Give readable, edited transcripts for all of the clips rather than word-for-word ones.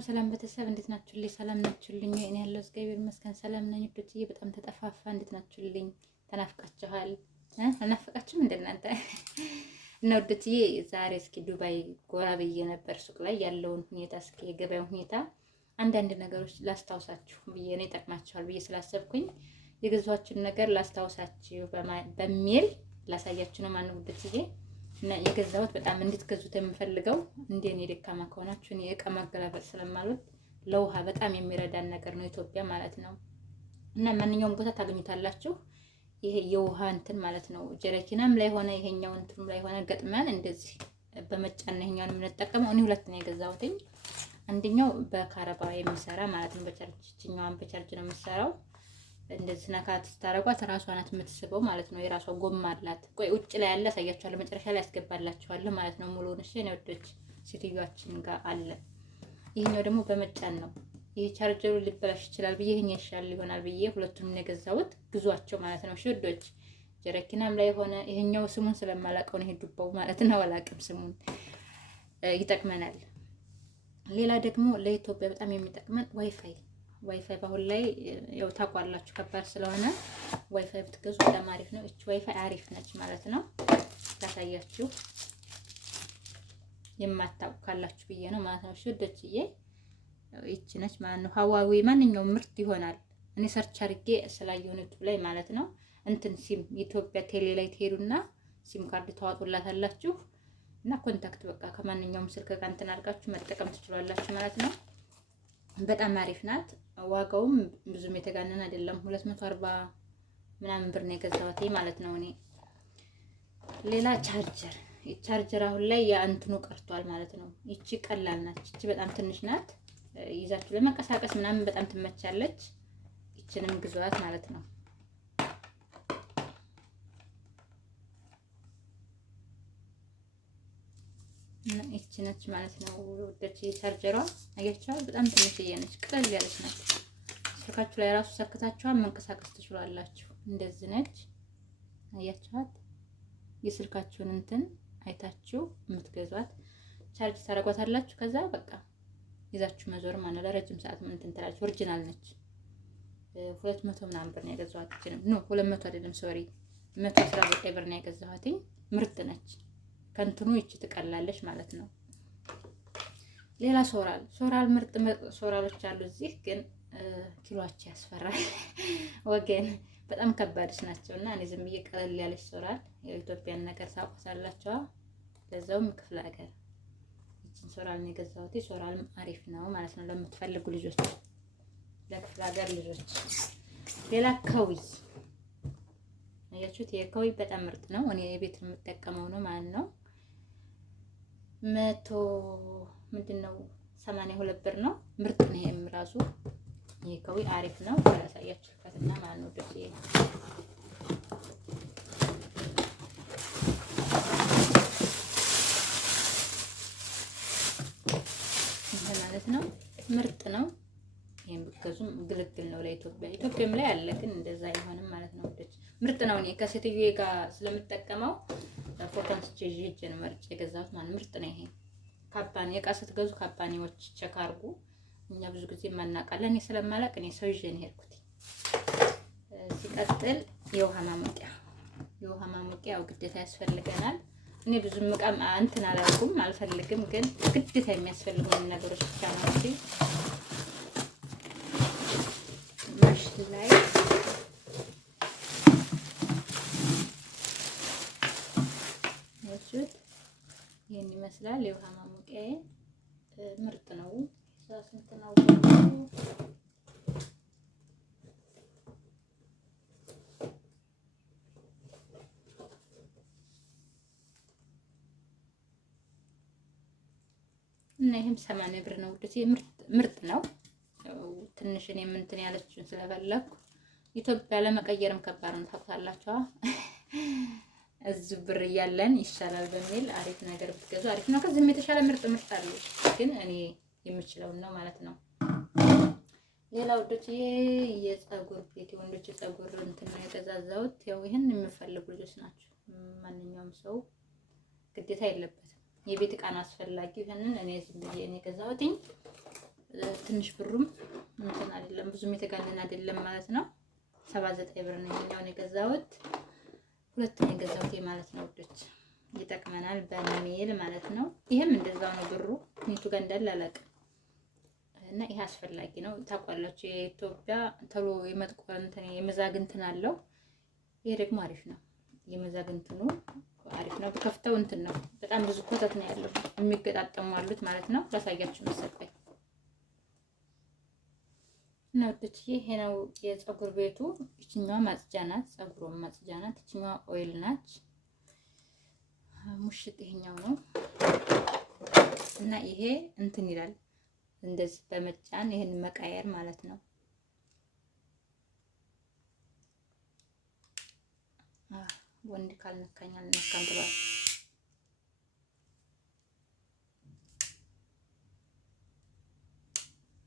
ሰላም ቤተሰብ እንዴት ናችሁልኝ? ሰላም ናችሁልኝ? እኔ ያለው እግዚአብሔር ይመስገን ሰላም ነኝ። ውዶችዬ በጣም ተጠፋፋ። እንዴት ናችሁልኝ? ተናፍቃችኋል? አልናፈቃችሁም እንደናንተ? እና ውዶችዬ ዛሬ እስኪ ዱባይ ጎራ ብዬ ነበር ሱቅ ላይ ያለውን ሁኔታ እስኪ የገበያውን ሁኔታ አንዳንድ ነገሮች ላስታውሳችሁ ብዬ ነው ይጠቅማችኋል ብዬ ስላሰብኩኝ የገዛኋችሁን ነገር ላስታውሳችሁ በሚል ላሳያችሁ ነው ማለት ውዶችዬ። እና የገዛሁት በጣም እንድትገዙት የምፈልገው እንደኔ ደካማ ከሆናችሁ እኔ እቃ ማገላበጥ ስለማልወድ ለውሃ በጣም የሚረዳን ነገር ነው ኢትዮጵያ ማለት ነው። እና ማንኛውም ቦታ ታገኙታላችሁ። ይሄ የውሃ እንትን ማለት ነው። ጀረኪናም ላይ ሆነ ይሄኛው እንትም ላይ ሆነ ገጥመን እንደዚህ በመጫን ነው ይሄኛውን የምንጠቀመው። እኔ ሁለት ነው የገዛሁት። አንደኛው በካረባ የሚሰራ ማለት ነው። በቻርጅኛዋን በቻርጅ ነው የምትሰራው። እንደዚህ ነካት ስታረጓት ራሷ ናት የምትስበው ማለት ነው። የራሷ ጎማ አላት። ቆይ ውጭ ላይ ያለ አሳያችኋለሁ፣ መጨረሻ ላይ ያስገባላችኋለሁ ማለት ነው። ሙሉውን እሺ ነው ወዶች ሴትዮዋችን ጋር አለ። ይሄኛው ደግሞ በመጫን ነው። ይሄ ቻርጀሩ ሊበላሽ ይችላል ብዬ ይሄኛው ይሻል ይሆናል ብዬ ሁለቱንም ነው የገዛሁት። ግዟቸው ማለት ነው። እሺ ወዶች ጀረኪናም ላይ ሆነ ይሄኛው ስሙን ስለማላውቀው ነው ይሄ ዱባው ማለት ነው። አላውቅም ስሙን። ይጠቅመናል። ሌላ ደግሞ ለኢትዮጵያ በጣም የሚጠቅመን ዋይፋይ በአሁን ላይ ያው ታውቃላችሁ ከባድ ስለሆነ ዋይፋይ ብትገዙ በጣም አሪፍ ነው። እቺ ዋይፋይ አሪፍ ነች ማለት ነው። ታሳያችሁ የማታውቁ ካላችሁ ብዬ ነው ማለት ነው። ሽዶችዬ እቺ ነች ማለት ነው። ሀዋዊ ማንኛውም ምርት ይሆናል። እኔ ሰርች አድርጌ ስላየሁ ዩቲዩብ ላይ ማለት ነው። እንትን ሲም ኢትዮጵያ ቴሌ ላይ ትሄዱና ሲም ካርድ ታዋጡላታላችሁ እና ኮንታክት በቃ ከማንኛውም ስልክ ጋር እንትን አድርጋችሁ መጠቀም ትችላላችሁ ማለት ነው። በጣም አሪፍ ናት። ዋጋውም ብዙም የተጋነነ አይደለም። 240 ምናምን ብር ነው የገዛሁት ማለት ነው እኔ። ሌላ ቻርጀር አሁን ላይ ያንትኑ ቀርቷል ማለት ነው። ይቺ ቀላል ናት። ይቺ በጣም ትንሽ ናት። ይዛችሁ ለመንቀሳቀስ ምናምን በጣም ትመቻለች። ይችንም ግዟት ማለት ነው። ይቺ ነች ማለት ነው። ወደች ቻርጀሯ አያችኋ፣ በጣም ትንሽዬ ነች፣ ቀለል ያለች ነች። ስልካችሁ ላይ ራሱ ሰክታችኋል መንቀሳቀስ ትችላላችሁ። እንደዚህ ነች አያችኋት። የስልካችሁን እንትን አይታችሁ የምትገዟት ቻርጅ ታረጓታላችሁ። ከዛ በቃ ይዛችሁ መዞር ማለት ለረጅም ሰዓት እንትን ትላለች። ኦሪጂናል ነች። 200 ምናምን ብር ነው የገዛኋት። እቺንም 200 አይደለም ሶሪ 119 ብር ነው የገዛኋት። ምርጥ ነች። ከንትኑ ይቺ ትቀላለች ማለት ነው። ሌላ ሶራል ምርጥ ሶራሎች አሉ እዚህ ግን ኪሎአቸው ያስፈራል ወገን፣ በጣም ከባድስ ናቸው። እና እኔ ዝም ብዬ ቀለል ያለች ሶራል የኢትዮጵያን ነገር ሳውቀሳላችሁ ለዛውም ክፍለ ሀገር ይቺን ሶራል ነው የገዛሁት። ሶራልም አሪፍ ነው ማለት ነው ለምትፈልጉ ልጆች፣ ለክፍለ ሀገር ልጆች። ሌላ ከዊ አያችሁት፣ የከዊ በጣም ምርጥ ነው። እኔ የቤት የምጠቀመው ነው ማለት ነው። 82 ብር ነው። ምርጥ ነው። ይሄም ራሱ የከዊ አሪፍ ነው። ያሳያችሁ ከትና ማለት ነው ደስ ይሄ ማለት ነው። ምርጥ ነው። ይሄን ብትገዙም ግልግል ነው ለኢትዮጵያ። ኢትዮጵያም ላይ አለ ግን እንደዛ አይሆንም ማለት ነው። ምርጥ ነው። እኔ ከሴትዮዬ ጋር ስለምጠቀመው ፎቶ አንስቼ ይዤ ነው መርጬ የገዛሁት ማለት ምርጥ ነው። ይሄ ካምፓኒ እቃ ስትገዙ ካምፓኒዎች ቼክ አድርጉ። እኛ ብዙ ጊዜ ማናቃለን። እኔ ስለማላቅ እኔ ሰው ይዤ ነው ሄድኩት። ሲቀጥል የውሃ ማሞቂያ ያው ግዴታ ያስፈልገናል። እኔ ብዙም እቃ እንትን አላልኩም አልፈልግም፣ ግን ግዴታ የሚያስፈልጉን ነገሮች ብቻ ነው እንጂ ማሽ ላይ ይሄን ይመስላል። የውሃ ማሞቂያ ምርጥ ነው። ስንት ነው? እና ይሄም 80 ብር ነው። ወደዚህ ምርጥ ነው። ትንሽ እኔም እንትን ያለችውን ስለፈለኩ ኢትዮጵያ ለመቀየርም ከባድ ነው ታውቃላችሁ። እዚህ ብር እያለን ይሻላል በሚል አሪፍ ነገር ብትገዙ አሪፍ ነው። ከዚህም የተሻለ ምርጥ አለ፣ ግን እኔ የምችለው ነው ማለት ነው። ሌላ ወዶች የፀጉር ቤት የወንዶች ፀጉር እንትን ነው የገዛዛሁት። ያው ይሄን የሚፈልጉ ልጆች ናቸው። ማንኛውም ሰው ግዴታ የለበትም። የቤት ዕቃ አስፈላጊ ይሄንን እኔ ዝም ብዬ ነው የገዛሁት። ትንሽ ብሩም እንትን አይደለም ብዙም የተጋነነ አይደለም ማለት ነው። 79 ብር ነው የኛውን የገዛሁት። ሁለቱን የገዛሁት ማለት ነው ውዶች። ይጠቅመናል በሚል ማለት ነው። ይሄም እንደዛው ነው ብሩ ኒቱ ጋር እንዳለ አላውቅም። እና ይሄ አስፈላጊ ነው ታውቃላችሁ። የኢትዮጵያ ተሎ የመጥቆር እንትን የመዛግንትን አለው። ይሄ ደግሞ አሪፍ ነው። የመዛግንትኑ አሪፍ ነው። በከፍተው እንትን ነው በጣም ብዙ ኮተት ነው ያለው። የሚገጣጠሙ አሉት ማለት ነው። ላሳያችሁ መሰለኝ እና ወደች ይሄ ነው የፀጉር ቤቱ። እቺኛዋ ማጽጃ ናት፣ ፀጉሩን ማጽጃ ናት። እቺኛዋ ኦይል ናት። ሙሽጥ ይሄኛው ነው እና ይሄ እንትን ይላል እንደዚህ በመጫን ይሄን መቃየር ማለት ነው። ወንድ ካልነካኝ አልነካም ብሏል።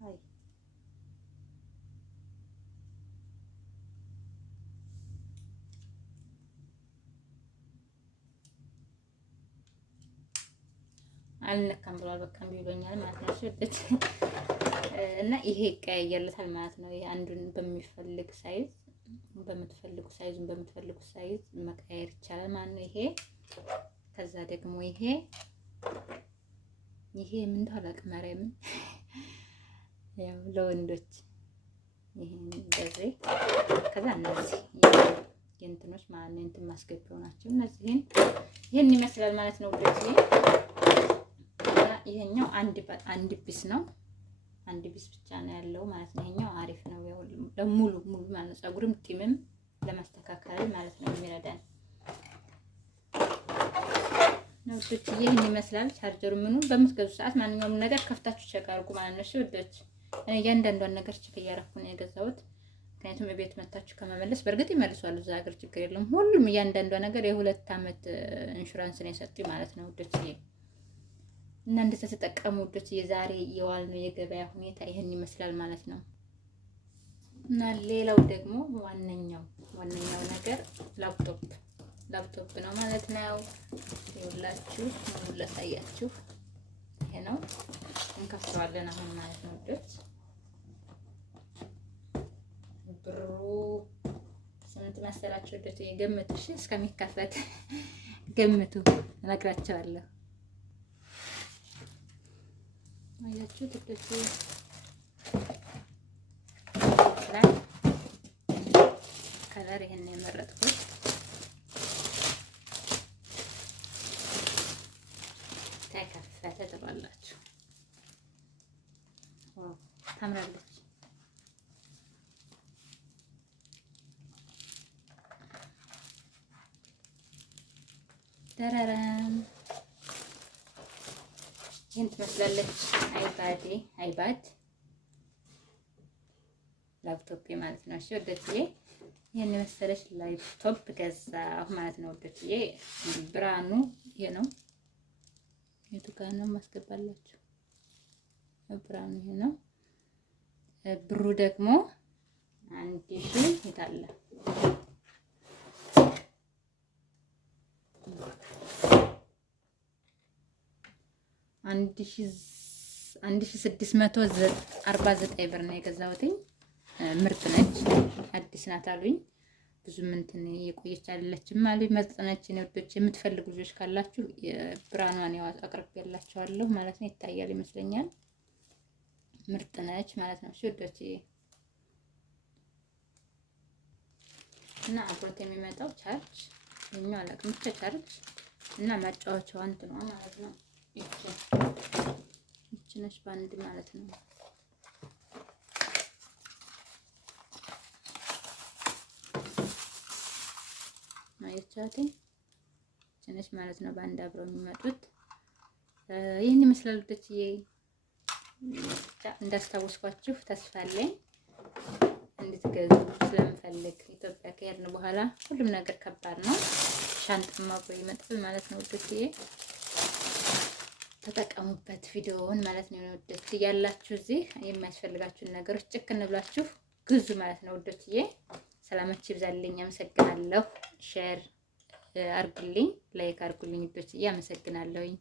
አይ አልነካም ብሏል። በቃ ቢሎኛል ማለት ነው። ሽብት እና ይሄ ይቀያየርለታል ማለት ነው። ይሄ አንዱን በሚፈልግ ሳይዝ በምትፈልጉ ሳይዝ መቀየር ይቻላል ማለት ነው። ይሄ ከዛ ደግሞ ይሄ ምን እንደሆነ አላውቅም። ያው ለወንዶች ይሄ እንደዚህ ከዛ እነዚህ የእንትኖች ማለት ነው እንትን ማስገቢያው ናቸው። እነዚህን ይሄን ይመስላል ማለት ነው ውዶች። ይሄኛው አንድ ቢስ ነው። አንድ ቢስ ብቻ ነው ያለው ማለት ነው። ይሄኛው አሪፍ ነው። ያው ለሙሉ ማለት ነው። ፀጉርም ጢምም ለማስተካከል ማለት ነው የሚረዳን ነው። ይሄን ይመስላል። ቻርጀሩ ምኑን በምትገዙ ሰዓት ማንኛውም ነገር ከፍታችሁ ቼክ አድርጉ ማለት ነው። እሺ ውዶች፣ እኔ እያንዳንዷን ነገር ቼክ እያደረኩ ነው የገዛሁት። ምክንያቱም ቤት መታችሁ ከመመለስ በእርግጥ ይመልሷል እዛ ሀገር ችግር የለውም። ሁሉም እያንዳንዷ ነገር የ2 ዓመት ኢንሹራንስ ነው የሰጡኝ ማለት ነው ውዶች። እና እንደተጠቀሙ ውዶች የዛሬ የዋልነው የገበያ ሁኔታ ይሄን ይመስላል ማለት ነው። እና ሌላው ደግሞ ዋነኛው ነገር ላፕቶፕ ነው ማለት ነው። ይኸውላችሁ ላሳያችሁ። ይሄ ነው እንከፍተዋለን አሁን ማለት ነው ውዶች። ብሩ ስንት መሰላችሁ ውዶች? ገምቱ እሺ፣ እስከሚከፈት ገምቱ፣ እነግራቸዋለሁ። አያችሁ ትክክል ከለር ይሄን የመረጥኩት ተከፈተ ትባላችሁ። ዋው ታምራለች። ተራራም ይሄን ትመስላለች። አይባድ ላፕቶፕ ማለት ነው። እሺ ወደትዬ ይሄን የመሰለች ላፕቶፕ ገዛሁ ማለት ነው ወደትዬ። ብራኑ ይሄ ነው። የቱ ጋር ነው ማስገባላችሁ? ብራኑ ይሄ ነው። ብሩ ደግሞ 1000 ይታለ 1649 ብር ነው የገዛሁት። ምርጥ ነች፣ አዲስ ናት አሉኝ። ብዙም እንትን የቆየች አይደለችም አሉኝ። ምርጥ ነች። ወዶች የምትፈልጉ ልጆች ካላችሁ ብራኗን ያው አቅርቤላችኋለሁ ማለት ነው። ይታያል ይመስለኛል። ምርጥ ነች ማለት ነው። እሺ ወዶች እና አብሮት የሚመጣው ቻርጅ የኛው አላውቅም ብቻ ቻርጅ እና ማጫወቻው እንትን ነው ማለት ነው። ይቺ ነች ባንድ ማለት ነው። ማየቻቴ ይቺ ነች ማለት ነው። ባንድ አብረው የሚመጡት ይህን ይመስላል። ወደችዬ እንዳስታወስኳችሁ ተስፋ አለኝ እንድትገዙ ስለምፈልግ። ኢትዮጵያ ከሄድን በኋላ ሁሉም ነገር ከባድ ነው። ሻንጣማ አብሮ ይመጣል ማለት ነው። ወደችዬ ተጠቀሙበት ቪዲዮውን ማለት ነው። ወደች ያላችሁ እዚህ የሚያስፈልጋችሁን ነገሮች ጭክን ብላችሁ ግዙ ማለት ነው። ወደችዬ ሰላማችሁ ይብዛልኝ። አመሰግናለሁ። ሼር አርጉልኝ፣ ላይክ አርጉልኝ። ወደችዬ አመሰግናለሁኝ።